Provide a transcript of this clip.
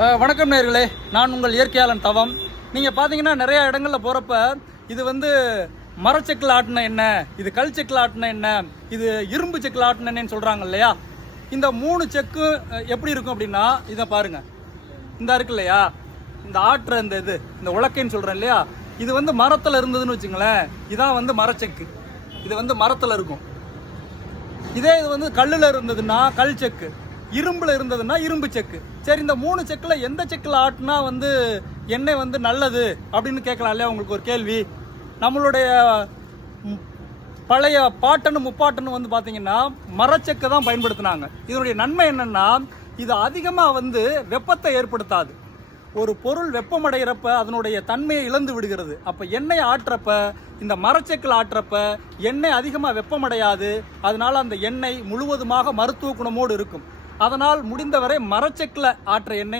வணக்கம் நேயர்களே, நான் உங்கள் இயற்கையாளன் தவம். நீங்கள் பார்த்தீங்கன்னா நிறையா இடங்களில் போகிறப்ப இது வந்து மரச்செக்கில் ஆட்டின எண்ணெய், இது கல் செக்கில் ஆட்டின எண்ணெய், இது இரும்பு செக்கில் ஆட்டின எண்ணெய்ன்னு சொல்கிறாங்க இல்லையா. இந்த 3 செக்கு எப்படி இருக்கும் அப்படின்னா, இதை பாருங்கள். இந்த இருக்கு இல்லையா, இந்த ஆட்டுற இந்த உலக்கைன்னு சொல்கிறேன் இல்லையா, இது வந்து மரத்தில் இருந்ததுன்னு வச்சுங்களேன், இதான் வந்து மரச்செக்கு. இது வந்து மரத்தில் இருக்கும். இதே இது வந்து கல்லில் இருந்ததுன்னா கல் செக்கு, இரும்பில் இருந்ததுன்னா இரும்பு செக்கு. சரி, இந்த 3 செக்கில் எந்த செக்கில் ஆட்டினா வந்து எண்ணெய் வந்து நல்லது அப்படின்னு கேட்கலாம் இல்லையா. உங்களுக்கு ஒரு கேள்வி. நம்மளுடைய பழைய பாட்டனு முப்பாட்டனு வந்து பார்த்தீங்கன்னா மரச்செக்கை தான் பயன்படுத்தினாங்க. இதனுடைய நன்மை என்னென்னா, இது அதிகமாக வந்து வெப்பத்தை ஏற்படுத்தாது. ஒரு பொருள் வெப்பமடைகிறப்ப அதனுடைய தன்மையை இழந்து விடுகிறது. அப்போ எண்ணெய் ஆட்டுறப்ப, இந்த மரச்செக்கில் ஆட்டுறப்ப எண்ணெய் அதிகமாக வெப்பமடையாது. அதனால் அந்த எண்ணெய் முழுவதுமாக மருத்துவ குணமோடு இருக்கும். அதனால் முடிந்தவரை மரச்செக்கில் ஆட்டுற எண்ணெய்